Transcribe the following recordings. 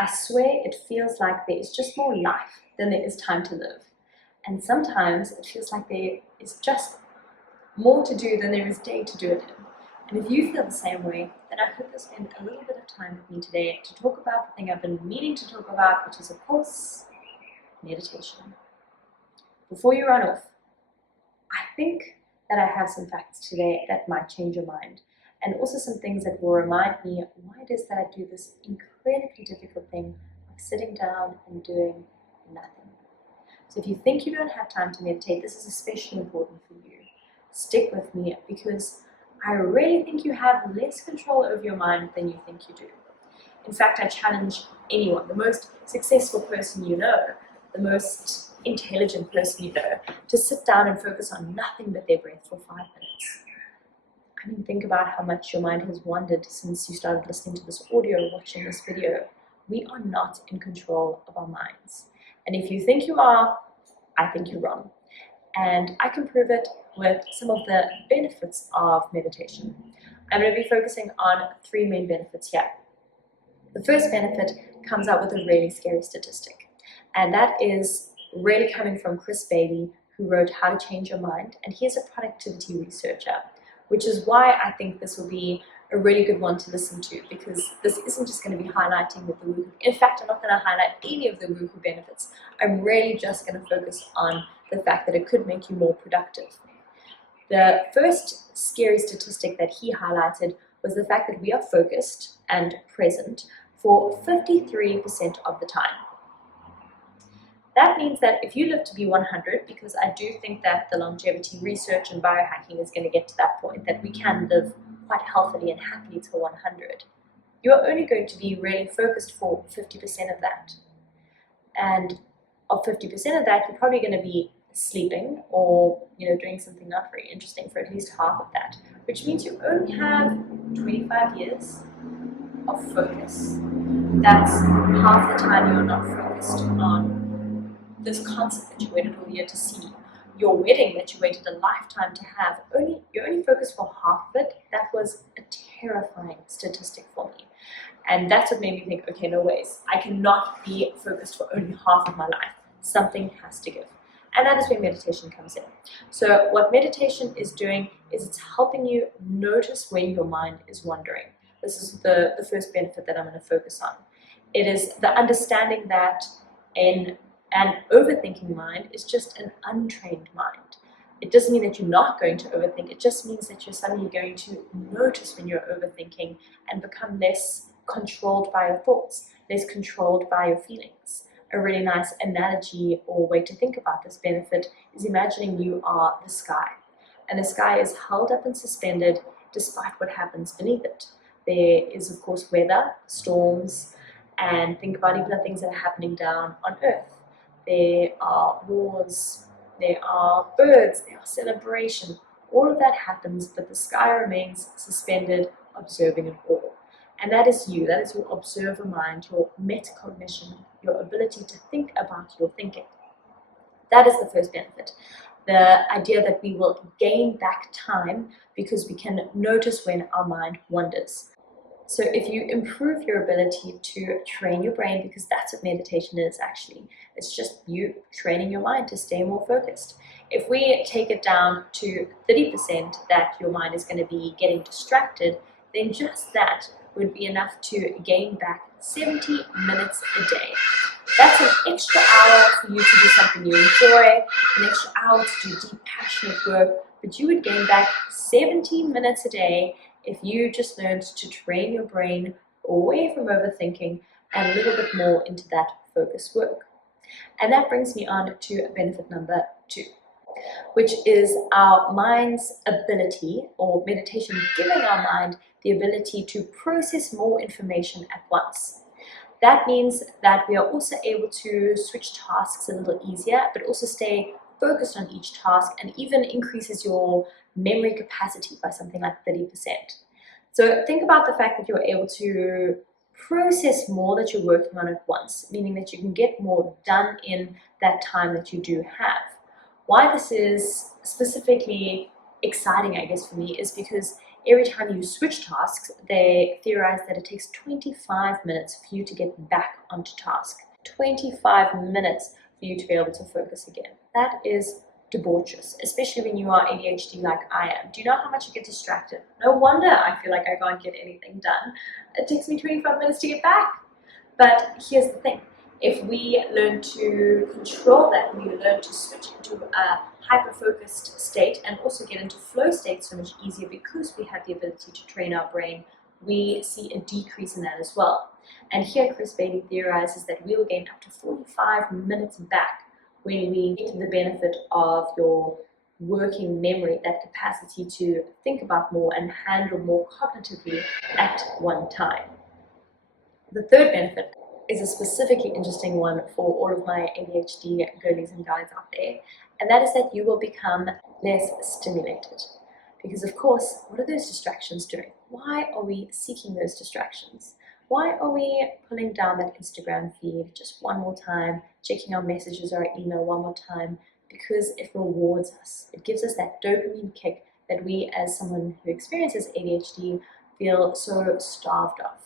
I swear it feels like there is just more life than there is time to live. And sometimes it feels like there is just more to do than there is day to do it in. And if you feel the same way, then I hope you'll spend a little bit of time with me today to talk about the thing I've been meaning to talk about, which is, of course, meditation. Before you run off, I think that I have some facts today that might change your mind, and also some things that will remind me why it is that I do this incredibly difficult thing of sitting down and doing nothing. So if you think you don't have time to meditate, this is especially important for you. Stick with me, because I really think you have less control over your mind than you think you do. In fact, I challenge anyone, the most successful person you know, the most intelligent person you know, to sit down and focus on nothing but their breath for 5 minutes. I mean, think about how much your mind has wandered since you started listening to this audio or watching this video. We are not in control of our minds. And if you think you are, I think you're wrong. And I can prove it with some of the benefits of meditation. I'm going to be focusing on 3 main benefits here. The first benefit comes out with a really scary statistic, and that is really coming from Chris Bailey, who wrote How to Change Your Mind, and he is a productivity researcher, which is why I think this will be a really good one to listen to, because this isn't just going to be highlighting the woohoo. In fact, I'm not going to highlight any of the woohoo benefits. I'm really just going to focus on the fact that it could make you more productive. The first scary statistic that he highlighted was the fact that we are focused and present for 53% of the time. That means that if you live to be 100, because I do think that the longevity research and biohacking is going to get to that point, that we can live quite healthily and happily till 100, you are only going to be really focused for 50% of that. And of 50% of that, you're probably going to be sleeping or doing something not very interesting for at least half of that, which means you only have 25 years of focus. That's half the time you're not focused on this concert that you waited all year to see, your wedding that you waited a lifetime to have. You're only focused for half of it. That was a terrifying statistic for me, and that's what made me think, okay, no ways, I cannot be focused for only half of my life. Something has to give. And that is where meditation comes in. So what meditation is doing is it's helping you notice when your mind is wandering. This is the first benefit that I'm going to focus on. It is the understanding that an overthinking mind is just an untrained mind. It doesn't mean that you're not going to overthink. It just means that you're suddenly going to notice when you're overthinking and become less controlled by your thoughts, less controlled by your feelings. A really nice analogy or way to think about this benefit is imagining you are the sky, and the sky is held up and suspended despite what happens beneath it. There is, of course, weather, storms, and think about even the things that are happening down on Earth. There are wars, there are birds, there are celebration. All of that happens, but the sky remains suspended, observing it all. And that is you, that is your observer mind, your metacognition, your ability to think about your thinking. That is the first benefit. The idea that we will gain back time because we can notice when our mind wanders. So if you improve your ability to train your brain, because that's what meditation is actually, it's just you training your mind to stay more focused. If we take it down to 30% that your mind is going to be getting distracted, then just that would be enough to gain back 70 minutes a day. That's an extra hour for you to do something you enjoy, an extra hour to do deep, passionate work, but you would gain back 70 minutes a day if you just learned to train your brain away from overthinking and a little bit more into that focus work. And that brings me on to benefit number 2, which is our mind's ability, or meditation giving our mind the ability to process more information at once. That means that we are also able to switch tasks a little easier, but also stay focused on each task, and even increases your memory capacity by something like 30%. So think about the fact that you're able to process more that you're working on at once, meaning that you can get more done in that time that you do have. Why this is specifically exciting, I guess, for me, is because every time you switch tasks, they theorize that it takes 25 minutes for you to get back onto task. 25 minutes for you to be able to focus again. That is debaucherous, especially when you are ADHD like I am. Do you know how much you get distracted? No wonder I feel like I can't get anything done. It takes me 25 minutes to get back. But here's the thing. If we learn to control that, we learn to switch into a hyper-focused state and also get into flow state so much easier because we have the ability to train our brain, we see a decrease in that as well. And here Chris Bailey theorizes that we will gain up to 45 minutes back when we get the benefit of your working memory, that capacity to think about more and handle more cognitively at one time. The third benefit is a specifically interesting one for all of my ADHD girlies and guys out there, and that is that you will become less stimulated. Because of course, what are those distractions doing? Why are we seeking those distractions? Why are we pulling down that Instagram feed just one more time, checking our messages or our email one more time? Because it rewards us. It gives us that dopamine kick that we, as someone who experiences ADHD, feel so starved of.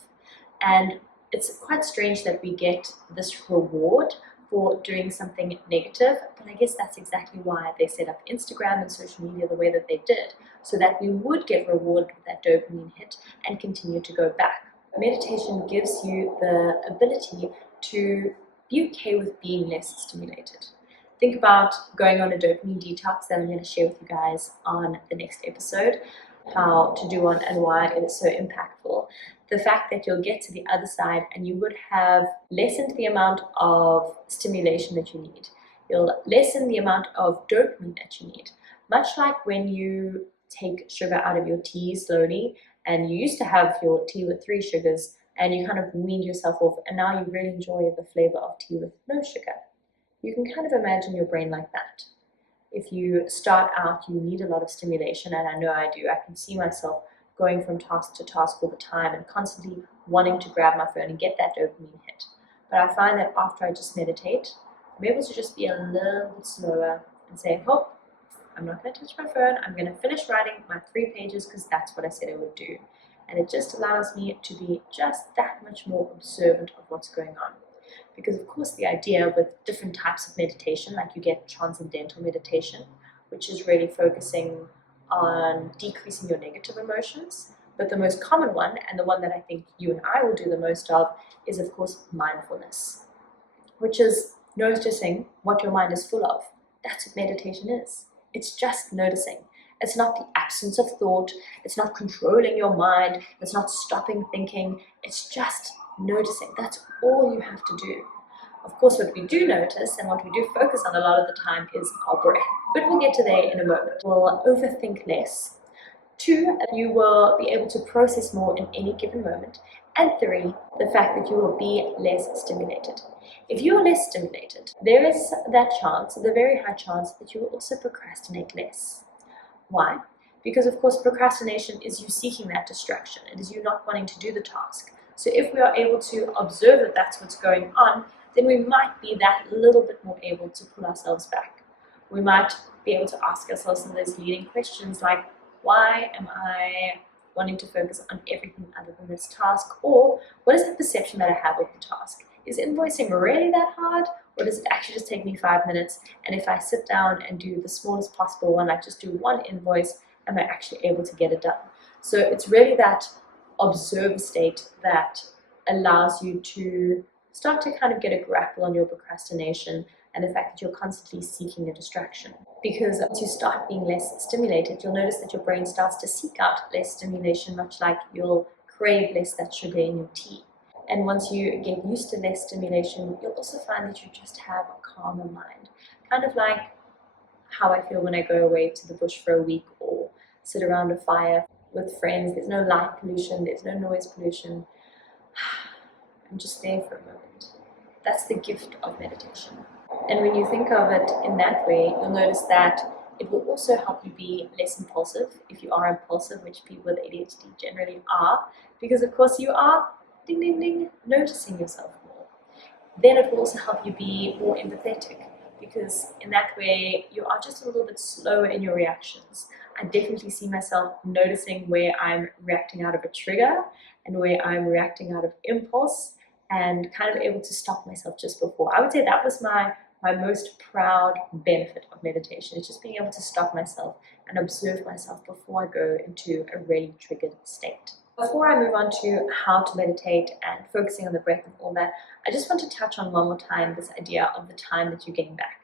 And it's quite strange that we get this reward for doing something negative, but I guess that's exactly why they set up Instagram and social media the way that they did, so that we would get rewarded with that dopamine hit and continue to go back. Meditation gives you the ability to be okay with being less stimulated. Think about going on a dopamine detox that I'm going to share with you guys on the next episode, how to do one and why it is so impactful. The fact that you'll get to the other side and you would have lessened the amount of stimulation that you need. You'll lessen the amount of dopamine that you need. Much like when you take sugar out of your tea slowly, and you used to have your tea with 3 sugars and you kind of weaned yourself off, and now you really enjoy the flavor of tea with no sugar. You can kind of imagine your brain like that. If you start out, you need a lot of stimulation, and I know I do. I can see myself going from task to task all the time and constantly wanting to grab my phone and get that dopamine hit. But I find that after I just meditate, I'm able to just be a little bit slower and say, oh, I'm not going to touch my phone. I'm going to finish writing my 3 pages because that's what I said I would do. And it just allows me to be just that much more observant of what's going on. Because of course the idea with different types of meditation, like you get transcendental meditation, which is really focusing on decreasing your negative emotions. But the most common one, and the one that I think you and I will do the most of, is of course mindfulness, which is noticing what your mind is full of. That's what meditation is. It's just noticing. It's not the absence of thought. It's not controlling your mind. It's not stopping thinking. It's just noticing. That's all you have to do. Of course, what we do notice and what we do focus on a lot of the time is our breath. But we'll get to there in a moment. We'll overthink less. 2, you will be able to process more in any given moment. And 3, the fact that you will be less stimulated. If you are less stimulated, there is that chance, the very high chance, that you will also procrastinate less. Why? Because of course procrastination is you seeking that distraction. It is you not wanting to do the task. So if we are able to observe that that's what's going on, then we might be that little bit more able to pull ourselves back. We might be able to ask ourselves some of those leading questions like, why am I wanting to focus on everything other than this task? Or what is the perception that I have of the task? Is invoicing really that hard? Or does it actually just take me 5 minutes? And if I sit down and do the smallest possible one, like just do 1 invoice, am I actually able to get it done? So it's really that observer state that allows you to start to kind of get a grapple on your procrastination and the fact that you're constantly seeking a distraction. Because once you start being less stimulated, you'll notice that your brain starts to seek out less stimulation, much like you'll crave less that sugar in your tea. And once you get used to less stimulation, you'll also find that you just have a calmer mind. Kind of like how I feel when I go away to the bush for a week or sit around a fire with friends. There's no light pollution, there's no noise pollution. I'm just there for a moment. That's the gift of meditation. And when you think of it in that way, you'll notice that it will also help you be less impulsive, if you are impulsive, which people with ADHD generally are, because of course you are, ding ding ding, noticing yourself more. Then it will also help you be more empathetic, because in that way you are just a little bit slower in your reactions. I definitely see myself noticing where I'm reacting out of a trigger and where I'm reacting out of impulse, and kind of able to stop myself just before. I would say that was my most proud benefit of meditation, is just being able to stop myself and observe myself before I go into a really triggered state. Before I move on to how to meditate and focusing on the breath and all that, I just want to touch on one more time this idea of the time that you gain back.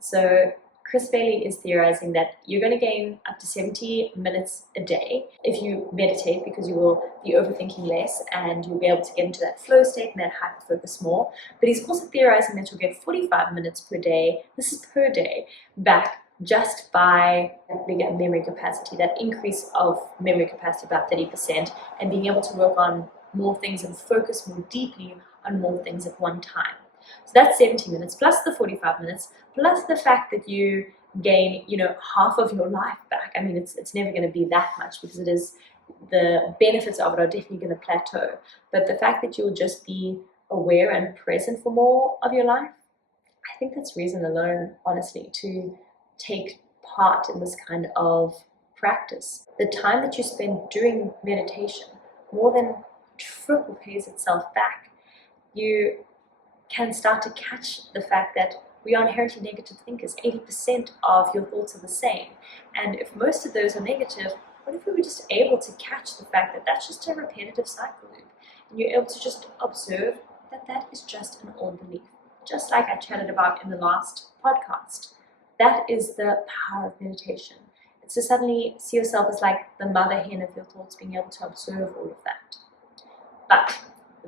So Chris Bailey is theorizing that you're going to gain up to 70 minutes a day if you meditate, because you will be overthinking less and you'll be able to get into that flow state and that hyper-focus more. But he's also theorizing that you'll get 45 minutes per day, this is per day, back just by that bigger memory capacity, that increase of memory capacity about 30%, and being able to work on more things and focus more deeply on more things at one time. So that's 70 minutes plus the 45 minutes plus the fact that you gain, half of your life back. I mean, it's never going to be that much, because the benefits of it are definitely going to plateau. But the fact that you'll just be aware and present for more of your life, I think that's reason alone, honestly, to take part in this kind of practice. The time that you spend doing meditation more than triple pays itself back. You can start to catch the fact that we are inherently negative thinkers. 80% of your thoughts are the same. And if most of those are negative, what if we were just able to catch the fact that that's just a repetitive cycle loop? And you're able to just observe that that is just an old belief. Just like I chatted about in the last podcast. That is the power of meditation. It's to suddenly see yourself as like the mother hen of your thoughts, being able to observe all of that. But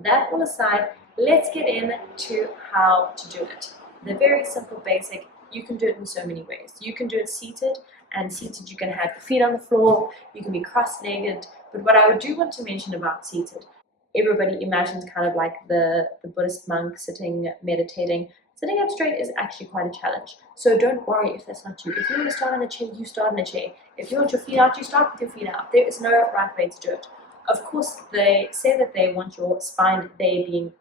that all aside, let's get into how to do it. The very simple basic, you can do it in so many ways. You can do it seated, and seated you can have your feet on the floor, you can be cross-legged. But what I do want to mention about seated, everybody imagines kind of like the Buddhist monk sitting, meditating. Sitting up straight is actually quite a challenge. So don't worry if that's not you. If you want to start on a chair, you start on a chair. If you want your feet out, you start with your feet out. There is no right way to do it. Of course, they say that they want your spine, they being,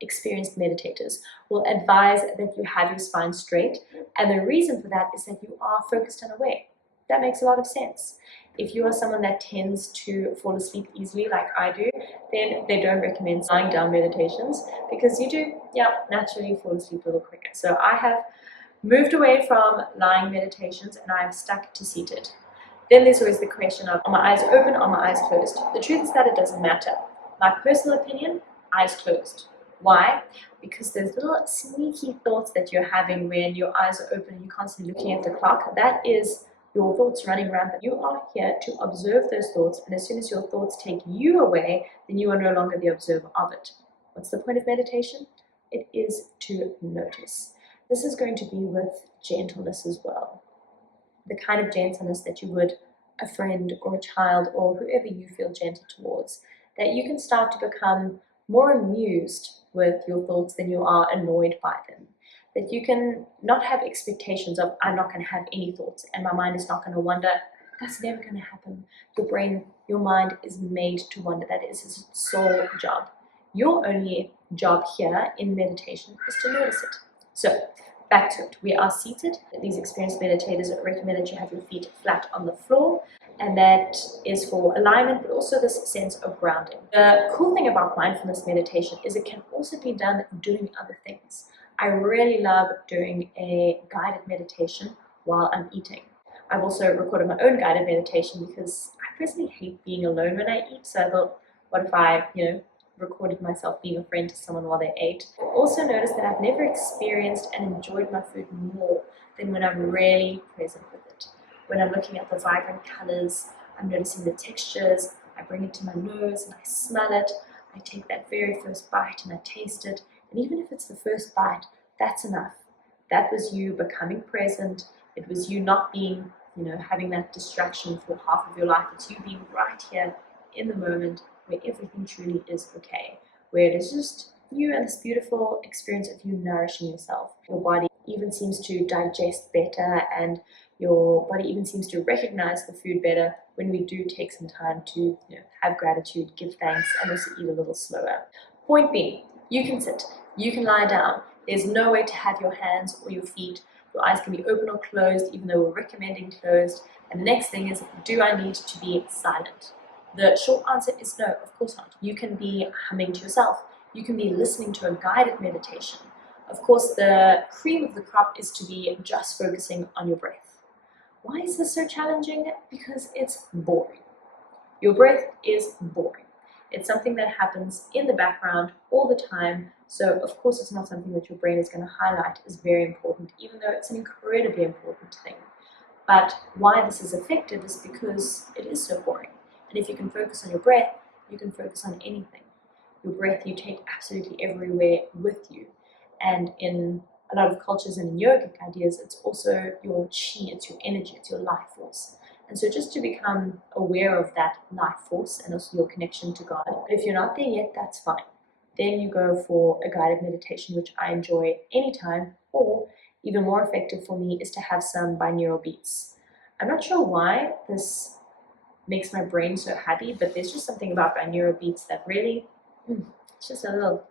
experienced meditators, will advise that you have your spine straight. And the reason for that is that you are focused and aware. That makes a lot of sense. If you are someone that tends to fall asleep easily, like I do, then they don't recommend lying down meditations, because you do, naturally fall asleep a little quicker. So I have moved away from lying meditations and I have stuck to seated. Then there's always the question of, are my eyes open, are my eyes closed? The truth is that it doesn't matter. My personal opinion, eyes closed. Why? Because those little sneaky thoughts that you're having when your eyes are open and you're constantly looking at the clock, that is your thoughts running rampant. You are here to observe those thoughts, and as soon as your thoughts take you away, then you are no longer the observer of it. What's the point of meditation? It is to notice. This is going to be with gentleness as well. The kind of gentleness that you would a friend or a child or whoever you feel gentle towards, that you can start to become more amused with your thoughts than you are annoyed by them. That you can not have expectations of, I'm not going to have any thoughts and my mind is not going to wander. That's never going to happen. Your brain, your mind is made to wander. That is its sole job. Your only job here in meditation is to notice it. So, back to it. We are seated. These experienced meditators recommend that you have your feet flat on the floor, and that is for alignment, but also this sense of grounding. The cool thing about mindfulness meditation is it can also be done doing other things. I really love doing a guided meditation while I'm eating. I've also recorded my own guided meditation because I personally hate being alone when I eat, so I thought, what if I, recorded myself being a friend to someone while they ate. I also noticed that I've never experienced and enjoyed my food more than when I'm really present with it. When I'm looking at the vibrant colors, I'm noticing the textures, I bring it to my nose and I smell it, I take that very first bite and I taste it, and even if it's the first bite, that's enough. That was you becoming present, it was you not being, having that distraction for half of your life, it's you being right here in the moment, where everything truly is okay, where it is just you and this beautiful experience of you nourishing yourself. Your body even seems to digest better, and your body even seems to recognize the food better when we do take some time to have gratitude, give thanks, and also eat a little slower. Point being, you can sit, you can lie down. There's no way to have your hands or your feet. Your eyes can be open or closed, even though we're recommending closed. And the next thing is, do I need to be silent? The short answer is no, of course not. You can be humming to yourself. You can be listening to a guided meditation. Of course, the cream of the crop is to be just focusing on your breath. Why is this so challenging? Because it's boring. Your breath is boring. It's something that happens in the background all the time, so of course it's not something that your brain is going to highlight as very important, even though it's an incredibly important thing. But why this is effective is because it is so boring. And if you can focus on your breath, you can focus on anything. Your breath you take absolutely everywhere with you. And in a lot of cultures and in yogic ideas, it's also your chi, it's your energy, it's your life force. And so just to become aware of that life force and also your connection to God. But if you're not there yet, that's fine. Then you go for a guided meditation, which I enjoy anytime, or even more effective for me is to have some binaural beats. I'm not sure why this makes my brain so happy, but there's just something about binaural beats that really, it's just a little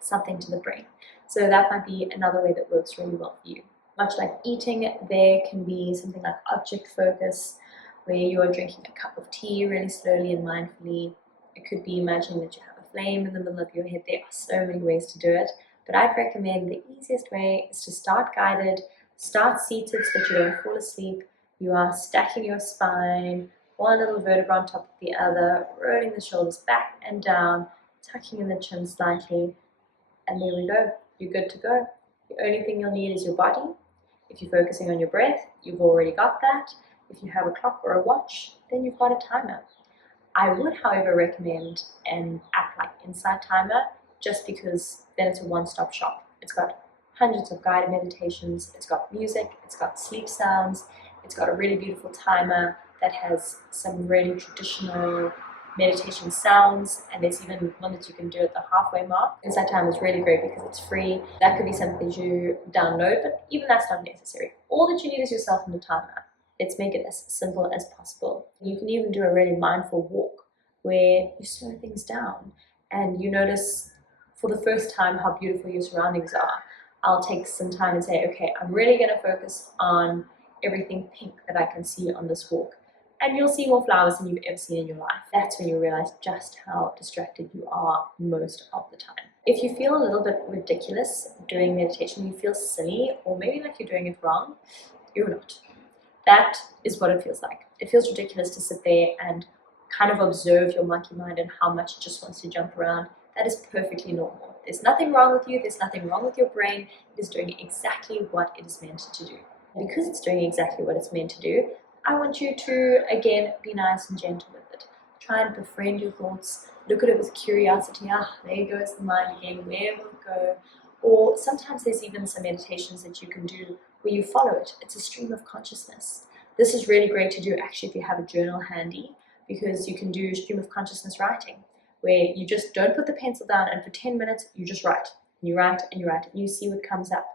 something to the brain. So that might be another way that works really well for you. Much like eating, there can be something like object focus, where you are drinking a cup of tea really slowly and mindfully. It could be imagining that you have a flame in the middle of your head. There are so many ways to do it, but I'd recommend the easiest way is to start guided, start seated so that you don't fall asleep. You are stacking your spine, one little vertebra on top of the other, rolling the shoulders back and down, tucking in the chin slightly, and there we go. You're good to go. The only thing you'll need is your body. If you're focusing on your breath, you've already got that. If you have a clock or a watch, then you've got a timer. I would, however, recommend an app like Insight Timer, just because then it's a one-stop shop. It's got hundreds of guided meditations, it's got music, it's got sleep sounds, it's got a really beautiful timer that has some really traditional meditation sounds, and there's even one that you can do at the halfway mark. Insight Timer is really great because it's free. That could be something you download, but even that's not necessary. All that you need is yourself and the timer. Let's make it as simple as possible. You can even do a really mindful walk where you slow things down and you notice for the first time how beautiful your surroundings are. I'll take some time and say, okay, I'm really going to focus on everything pink that I can see on this walk. And you'll see more flowers than you've ever seen in your life. That's when you realize just how distracted you are most of the time. If you feel a little bit ridiculous doing meditation, you feel silly, or maybe like you're doing it wrong, you're not. That is what it feels like. It feels ridiculous to sit there and kind of observe your monkey mind and how much it just wants to jump around. That is perfectly normal. There's nothing wrong with you. There's nothing wrong with your brain. It is doing exactly what it is meant to do. And because it's doing exactly what it's meant to do, I want you to, again, be nice and gentle with it. Try and befriend your thoughts. Look at it with curiosity. There goes the mind again. Where will it go? Or sometimes there's even some meditations that you can do where you follow it. It's a stream of consciousness. This is really great to do actually if you have a journal handy, because you can do stream of consciousness writing, where you just don't put the pencil down and for 10 minutes you just write. And you write and you write and you see what comes up.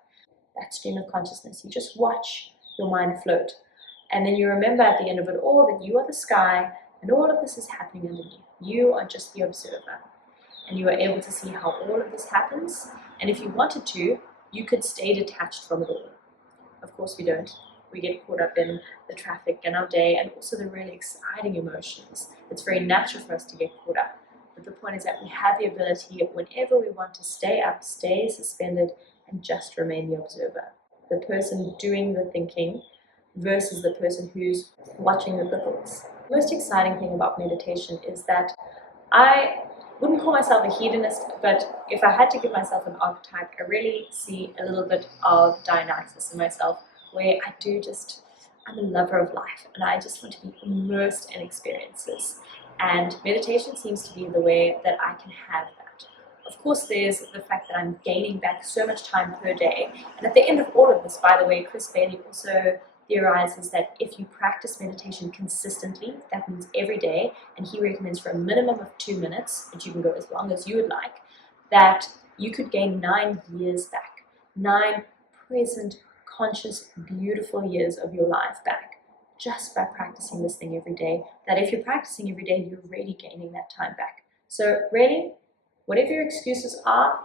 That stream of consciousness. You just watch your mind float. And then you remember at the end of it all that you are the sky and all of this is happening underneath. You are just the observer. And you are able to see how all of this happens. And if you wanted to, you could stay detached from it all. Of course we don't. We get caught up in the traffic and our day and also the really exciting emotions. It's very natural for us to get caught up. But the point is that we have the ability whenever we want to stay up, stay suspended, and just remain the observer. The person doing the thinking versus the person who's watching the thoughts. The most exciting thing about meditation is that I wouldn't call myself a hedonist, but if I had to give myself an archetype, I really see a little bit of Dionysus in myself, where I'm a lover of life and I just want to be immersed in experiences. And meditation seems to be the way that I can have that. Of course, there's the fact that I'm gaining back so much time per day. And at the end of all of this, by the way, Chris Bailey also theorizes that if you practice meditation consistently, that means every day, and he recommends for a minimum of 2 minutes, but you can go as long as you would like, that you could gain 9 years back. 9 present, conscious, beautiful years of your life back, just by practicing this thing every day. That if you're practicing every day, you're really gaining that time back. So really, whatever your excuses are,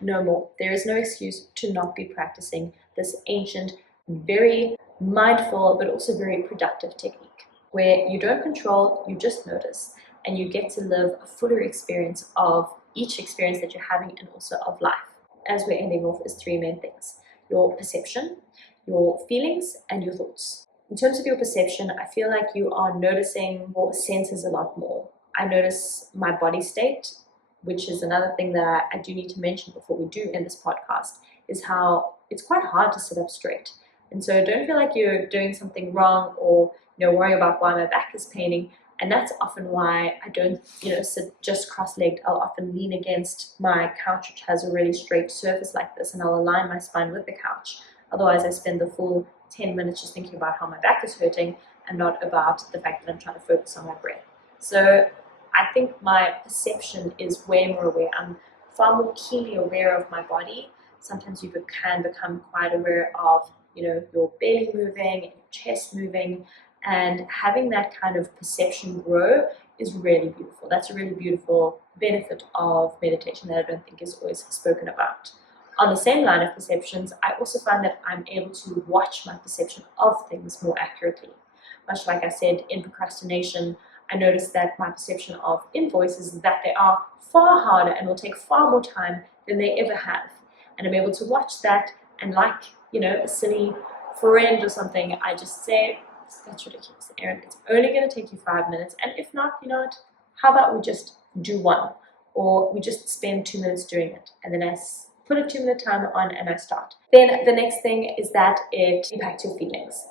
no more. There is no excuse to not be practicing this ancient, very mindful, but also very productive technique, where you don't control, you just notice, and you get to live a fuller experience of each experience that you're having and also of life. As we're ending off, is three main things: your perception, your feelings, and your thoughts. In terms of your perception, I feel like you are noticing your senses a lot more. I notice my body state, which is another thing that I do need to mention before we do end this podcast, is how it's quite hard to sit up straight. And so don't feel like you're doing something wrong or worry about why my back is paining. And that's often why I don't sit just cross-legged. I'll often lean against my couch, which has a really straight surface like this, and I'll align my spine with the couch. Otherwise I spend the full 10 minutes just thinking about how my back is hurting and not about the fact that I'm trying to focus on my breath. So I think my perception is way more aware. I'm far more keenly aware of my body. Sometimes you can become quite aware of your belly moving, your chest moving, and having that kind of perception grow is really beautiful. That's a really beautiful benefit of meditation that I don't think is always spoken about. On the same line of perceptions, I also find that I'm able to watch my perception of things more accurately. Much like I said, in procrastination, I noticed that my perception of invoices is that they are far harder and will take far more time than they ever have. And I'm able to watch that, and like, a silly friend or something, I just say, that's ridiculous, Erin. It's only going to take you 5 minutes. And if not, how about we just do one? Or we just spend 2 minutes doing it. And then I put a 2-minute timer on and I start. Then the next thing is that it impacts your feelings.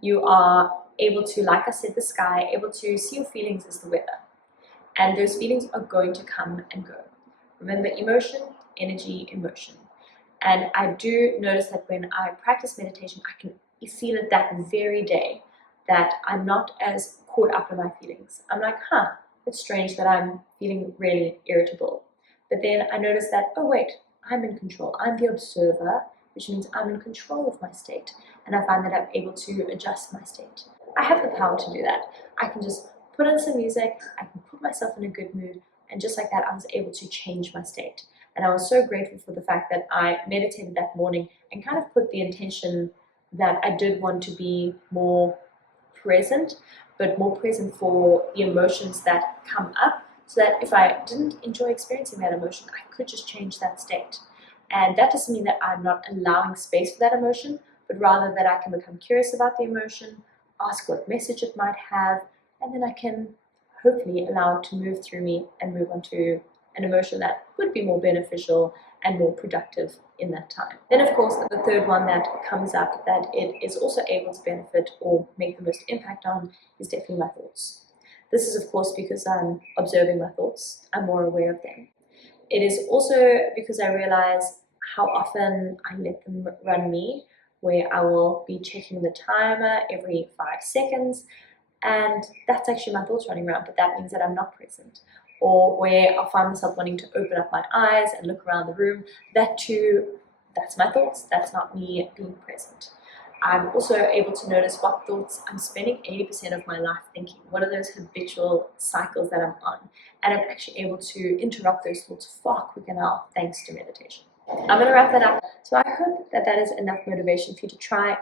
You are able to, like I said, the sky, able to see your feelings as the weather. And those feelings are going to come and go. Remember, emotion, energy, emotion. And I do notice that when I practice meditation, I can feel it that very day that I'm not as caught up in my feelings. I'm like, it's strange that I'm feeling really irritable. But then I notice that, oh wait, I'm in control. I'm the observer, which means I'm in control of my state. And I find that I'm able to adjust my state. I have the power to do that. I can just put on some music, I can put myself in a good mood, and just like that, I was able to change my state. And I was so grateful for the fact that I meditated that morning and kind of put the intention that I did want to be more present, but more present for the emotions that come up, so that if I didn't enjoy experiencing that emotion, I could just change that state. And that doesn't mean that I'm not allowing space for that emotion, but rather that I can become curious about the emotion, ask what message it might have, and then I can hopefully allow it to move through me and move on to an emotion that would be more beneficial and more productive in that time. Then of course, the third one that comes up that it is also able to benefit or make the most impact on is definitely my thoughts. This is of course because I'm observing my thoughts, I'm more aware of them. It is also because I realize how often I let them run me, where I will be checking the timer every 5 seconds, and that's actually my thoughts running around, but that means that I'm not present. Or where I'll find myself wanting to open up my eyes and look around the room, that too, that's my thoughts, that's not me being present. I'm also able to notice what thoughts I'm spending 80% of my life thinking. What are those habitual cycles that I'm on? And I'm actually able to interrupt those thoughts far quicker now thanks to meditation. I'm going to wrap that up. So I hope that that is enough motivation for you to try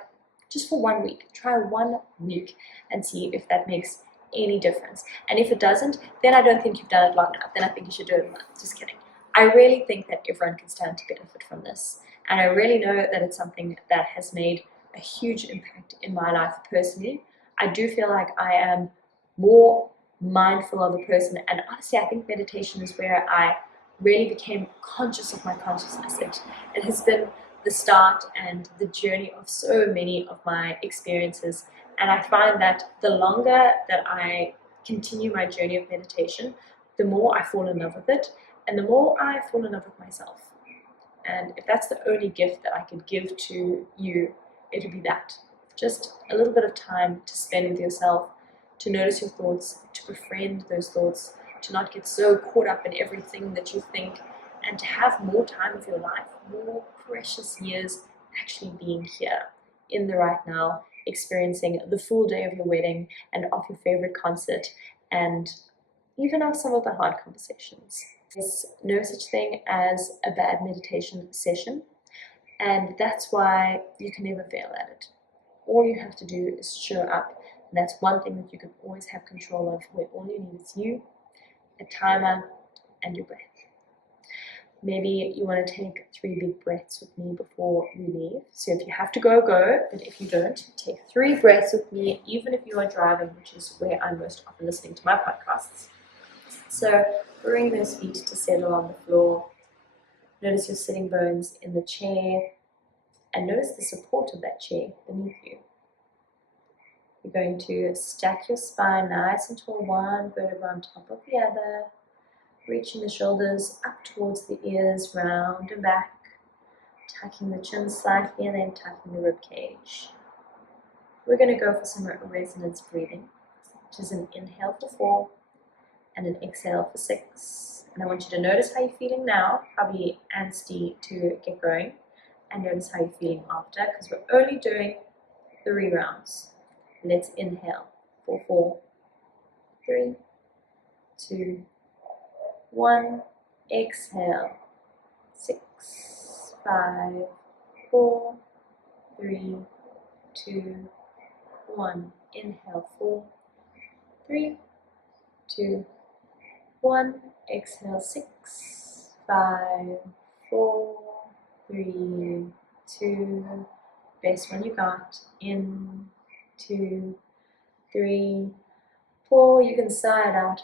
just for 1 week. Try 1 week and see if that makes any difference. And if it doesn't, then I don't think you've done it long enough. Then I think you should do it a month. Just kidding. I really think that everyone can stand to benefit from this. And I really know that it's something that has made a huge impact in my life personally. I do feel like I am more mindful of a person, and honestly I think meditation is where I really became conscious of my consciousness. It has been the start and the journey of so many of my experiences, and I find that the longer that I continue my journey of meditation, the more I fall in love with it, and the more I fall in love with myself. And if that's the only gift that I could give to you, it would be that. Just a little bit of time to spend with yourself, to notice your thoughts, to befriend those thoughts, to not get so caught up in everything that you think, and to have more time of your life, more precious years actually being here in the right now, experiencing the full day of your wedding and of your favorite concert, and even of some of the hard conversations. There's no such thing as a bad meditation session, and that's why you can never fail at it. All you have to do is show up, and that's one thing that you can always have control of, where all you need is you, a timer, and your breath. Maybe you want to take 3 big breaths with me before we leave. So if you have to go, go, but if you don't, take 3 breaths with me, even if you are driving, which is where I'm most often listening to my podcasts. So bring those feet to settle on the floor. Notice your sitting bones in the chair, and notice the support of that chair beneath you. You're going to stack your spine nice and tall, one vertebra on top of the other, reaching the shoulders up towards the ears, round and back, tucking the chin slightly and then tucking the rib cage. We're going to go for some resonance breathing, which is an inhale for 4 and an exhale for 6. And I want you to notice how you're feeling now, probably antsy to get going, and notice how you're feeling after, because we're only doing 3 rounds. Let's inhale for 4, 3, 2, 1. Exhale, 6, 5, 4, 3, 2, 1. Inhale, 4, 3, 2, 1. Exhale, 6, 5, 4, 3, 2. Best one you got. In, 2, 3, 4. You can sigh it out.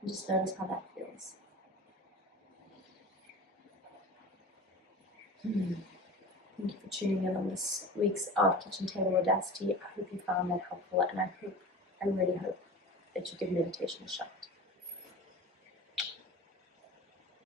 And just notice how that feels. Thank you for tuning in on this week's Art Kitchen Table Audacity. I hope you found that helpful, and I really hope that you give meditation a shot.